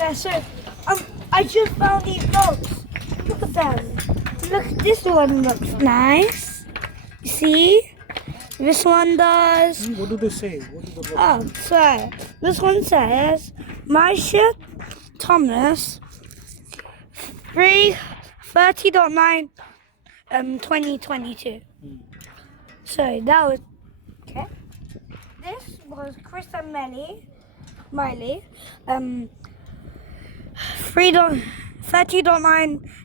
they're so. I just found these boats. Look at them. Look, this one looks nice. You see? This one does. What do they say? What do the book Oh, so this one says, my ship, Thomas, 30.9, 2022. So that was, okay. This was Chris and Miley, 30.9,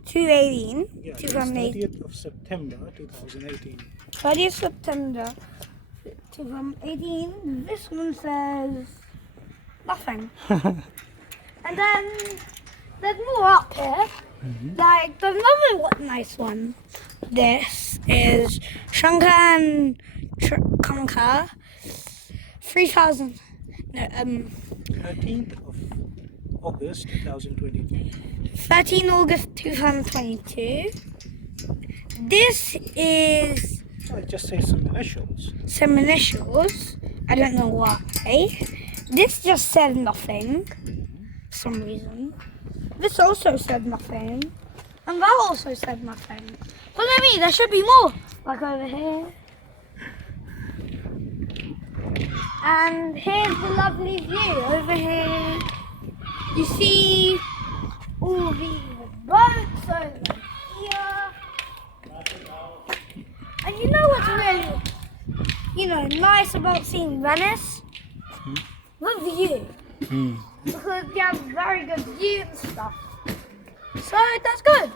218, Yeah, it's 2018. 30th of September 2018. 30th September 2018. This one says nothing. And then there's more up here. Like there's another nice one. This is Shankan Kanka 3000. No, 13th of August 2022. 13 August 2022. This is Oh, it just says some initials. some initials. I don't know why. This just said nothing for some reason. This also said nothing. And that also said nothing. But let me, there should be more. Like over here. And here's the lovely view over here. You see all these boats over here. And you know what's really, nice about seeing Venice? The view. Because you have very good view and stuff. So that's good.